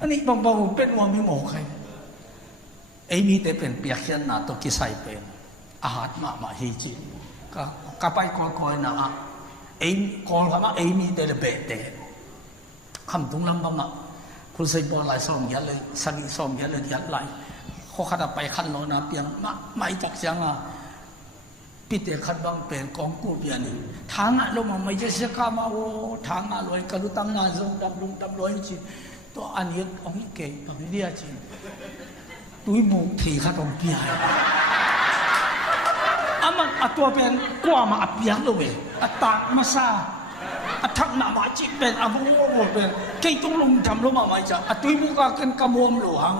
อันนี้บางๆเป็นว่าไม่หมอใครไอ้มีแต่เป็นเปียกเช่นน่ะตัวกิใส่เป็นอาหารมาฮีจิก็ไปคอยๆนะไอ้คอยๆมาไอ้มีแต่เบ็ดเด็ดคำตรงลำบากคุณใส่บอลลายซองยัดเลยสังซองยัดเลยยัดไหลเขาขัดไปขันโนนาเปียงไม่จักจังปิดเด็กขัดบางเป็นกองกู้เปียนี่ทางอ่ะลงมาไม่ใช่เสียข้ามาโอ้ทางอ่ะลอยกระดุตั้งงานส่งดำลงดำลอยจริงตัวอันนี้องค์เก่งตัวนี้เดียจริงตุ้ยมุงถีขัดองเปียมันตัวเป็นกว่ามาอับยักเลยตามาซาทักมาจิเป็นอาบุโอเป็นเกี่ยต้องลงทำลงมาไม่จ้ะตัวมุกกันกระมวมหลวง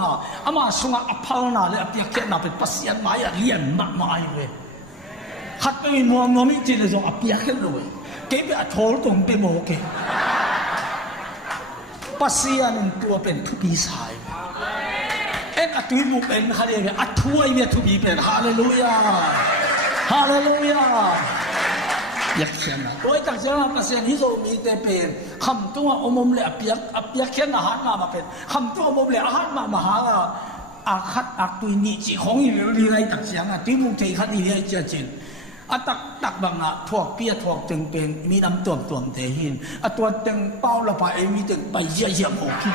มาส่งอับพลนาเลยอับยักแค่น่าเป็นปัสยันมาอย่าเลี้ยนมาเลยขัดไปมัวไม่จริงเลยส่งอับยักแค่เลยเกี่ยไปโถตรงไปโมเกปัสยันตัวเป็นทุบีสายตัวมุกเป็นฮาเลลูยาถ้วยเนี่ยทุบีเป็นฮาเลลูยาฮาเลลูยาอยากเขียนนะโดยจากเจ้าภาษาฮิโซมีแต่เป็นคำตัวอมเลยอภิยักเขียนอาหารมาเป็นคำตัวอมเลยอาหารมาหาอาคัดอักตุยนิจิของอีรีไรตักเสียงที่มุกใจคัดอีรีไรเจริญตักบางทวกเปียทวกจึงเป็นมีน้ำตัวเตหินตัวจึงเป้าละไปมีจึงไปเยี่ยมอกที่